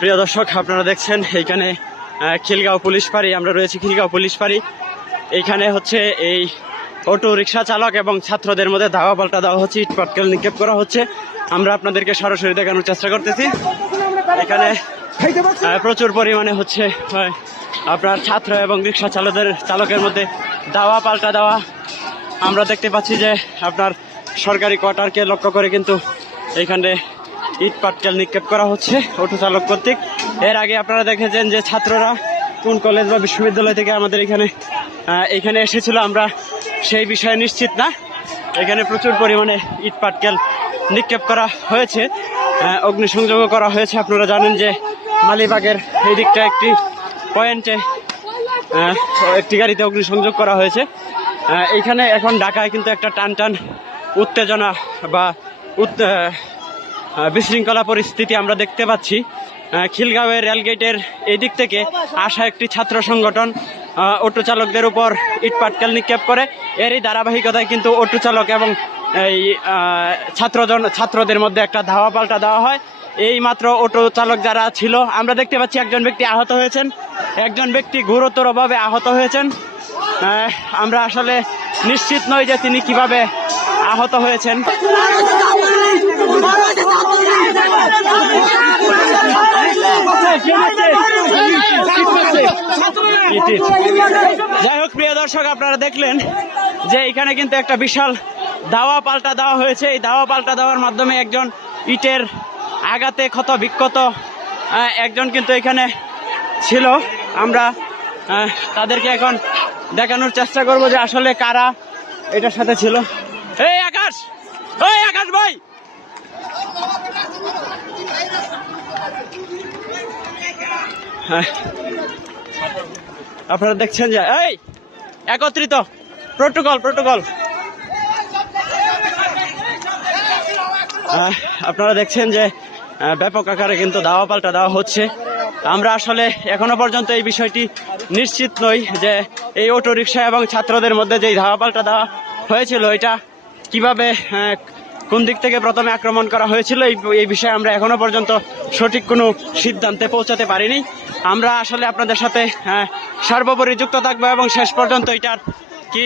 প্রিয় দর্শক, আপনারা দেখছেন এইখানে খিলগাঁও পুলিশ ফাঁড়ি। আমরা রয়েছি খিলগাঁও পুলিশ ফাঁড়ি। এইখানে হচ্ছে এই অটো রিক্সা চালক এবং ছাত্রদের মধ্যে ধাওয়া পাল্টা দেওয়া হচ্ছে, ইট পাটকেল নিক্ষেপ করা হচ্ছে। আমরা আপনাদেরকে সরাসরি দেখানোর চেষ্টা করতেছি। এখানে প্রচুর পরিমাণে হচ্ছে আপনার ছাত্র এবং রিক্সা চালকের মধ্যে ধাওয়া পাল্টা দেওয়া আমরা দেখতে পাচ্ছি। যে আপনার সরকারি কোয়ার্টারকে লক্ষ্য করে কিন্তু এইখানে ইট পাটকেল নিক্ষেপ করা হচ্ছে অটো চালক কর্তৃক। এর আগে আপনারা দেখেছেন যে ছাত্ররা কোন কলেজ বা বিশ্ববিদ্যালয় থেকে আমাদের এখানে এসেছিল, আমরা সেই বিষয়ে নিশ্চিত না। এখানে প্রচুর পরিমাণে ইট পাটকেল নিক্ষেপ করা হয়েছে, অগ্নিসংযোগও করা হয়েছে। আপনারা জানেন যে মালিবাগের এই দিকটা একটি পয়েন্টে একটি গাড়িতে অগ্নিসংযোগ করা হয়েছে। এইখানে এখন ঢাকায় কিন্তু একটা টান উত্তেজনা বা বিশৃঙ্খলা পরিস্থিতি আমরা দেখতে পাচ্ছি। খিলগাঁওয়ের রেলগেটের এই দিক থেকে আসা একটি ছাত্র সংগঠন অটো চালকদের উপর ইট পাটকেল নিক্ষেপ করে। এরই ধারাবাহিকতায় কিন্তু অটো চালক এবং এই ছাত্রদের মধ্যে একটা ধাওয়া পাল্টা দেওয়া হয়। এই মাত্র অটো চালক যারা ছিল, আমরা দেখতে পাচ্ছি একজন ব্যক্তি আহত হয়েছেন, একজন ব্যক্তি গুরুতরভাবে আহত হয়েছেন। আমরা আসলে নিশ্চিত নই যে তিনি কিভাবে আহত হয়েছেন। যাই হোক, প্রিয় দর্শক, আপনারা দেখলেন যে এখানে কিন্তু একটা বিশাল ধাওয়া পাল্টা দেওয়া হয়েছে। এই ধাওয়া পাল্টা দেওয়ার মাধ্যমে একজন ইটের আঘাতে ক্ষত বিক্ষত একজন কিন্তু এখানে ছিল। আমরা তাদেরকে এখন দেখানোর চেষ্টা করব যে আসলে কারা এটার সাথে ছিল। এই আকাশ ভাই, আপনারা দেখছেন যে এই একত্রিত প্রোটোকল আপনারা দেখছেন যে ব্যাপক আকারে কিন্তু ধাওয়া পাল্টা দেওয়া হচ্ছে। আমরা আসলে এখনো পর্যন্ত এই বিষয়টি নিশ্চিত নই যে এই অটো রিক্সা এবং ছাত্রদের মধ্যে যে ধাওয়া পাল্টা দেওয়া হয়েছিল, এটা কিভাবে কোন দিক থেকে প্রথমে আক্রমণ করা হয়েছিল, এই বিষয়ে আমরা এখনো পর্যন্ত সঠিক কোনো সিদ্ধান্তে পৌঁছাতে পারিনি। আমরা আসলে আপনাদের সাথে সর্বোপরি যুক্ত থাকবো এবং শেষ পর্যন্ত এটার কি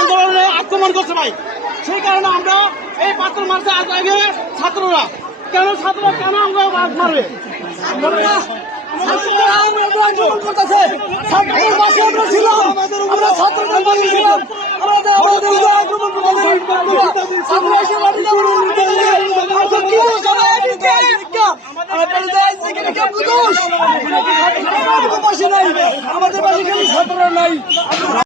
আন্দোলনে আক্রমণ করছে ভাই, সেই কারণে আমরা এই পাথর মারছে আগে ছাত্ররা কেন আমরা মারবে?